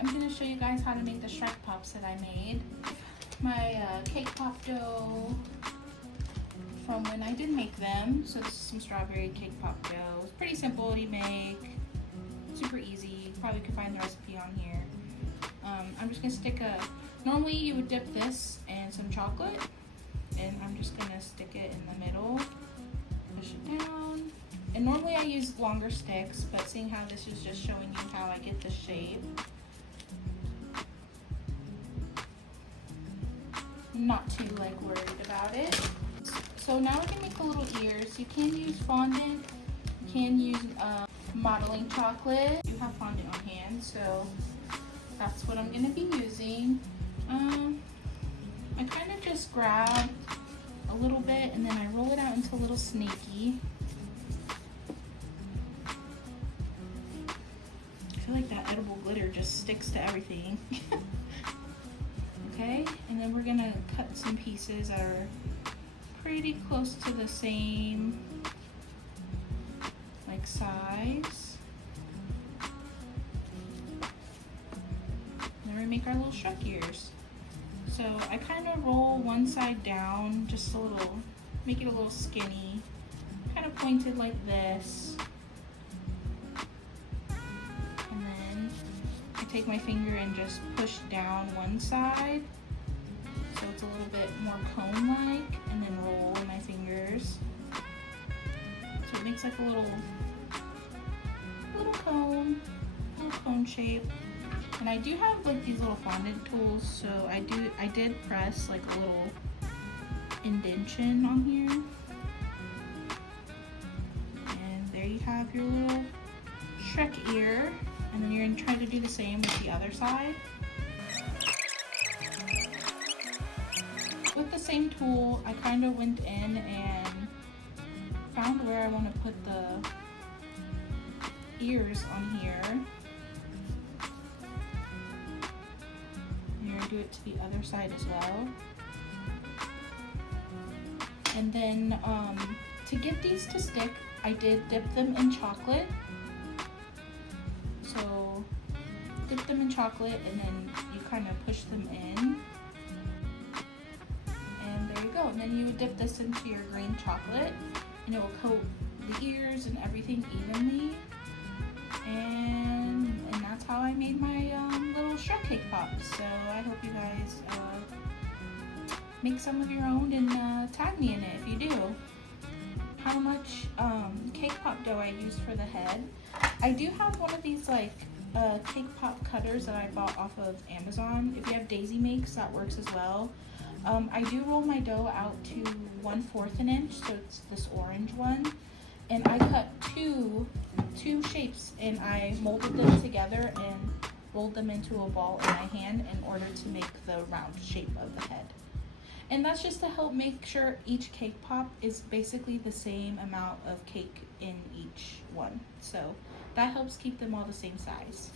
I'm going to show you guys how to make the Shrek Pops that I made. My cake pop dough from when I did make them. So this is some strawberry cake pop dough. It's pretty simple to make, super easy. You probably could find the recipe on here. I'm just going to stick normally you would dip this in some chocolate, and I'm just going to stick it in the middle, push it down. And normally I use longer sticks, but seeing how this is just showing you how I get the shape, I'm not too worried about it. So now we can make the little ears. You can use fondant, you can use modeling chocolate. I do have fondant on hand, so that's what I'm going to be using. I kind of just grab a little bit and then I roll it out into a little snaky. I feel like that edible glitter just sticks to everything. Okay, and then we're going to cut some pieces that are pretty close to the same size. Then we make our little Shrek ears. So I kind of roll one side down, just a little, make it a little skinny, kind of pointed like this. And then I take my finger and just push down one side, so it's a little bit more cone-like, and then roll my fingers. So it makes like a little cone shape. And I do have these little fondant tools, so I did press a little indentation on here. And there you have your little Shrek ear. And then you're gonna try to do the same with the other side. With the same tool, I kind of went in and found where I want to put the ears on here. You're going to do it to the other side as well. And then to get these to stick, I did dip them in chocolate. So dip them in chocolate and then you kind of push them in. And there you go. And then you would dip this into your green chocolate and it will coat the ears and everything evenly. And that's how I made my little Shrek cake pops. So I hope you guys make some of your own and tag me in it if you do. How much cake pop dough I use for the head. I do have one of these cake pop cutters that I bought off of Amazon. If you have Daisy Makes, that works as well. I do roll my dough out to 1/4 an inch, so it's this orange one. And I cut two shapes and I molded them together and rolled them into a ball in my hand in order to make the round shape of the head. And that's just to help make sure each cake pop is basically the same amount of cake in each one. So that helps keep them all the same size.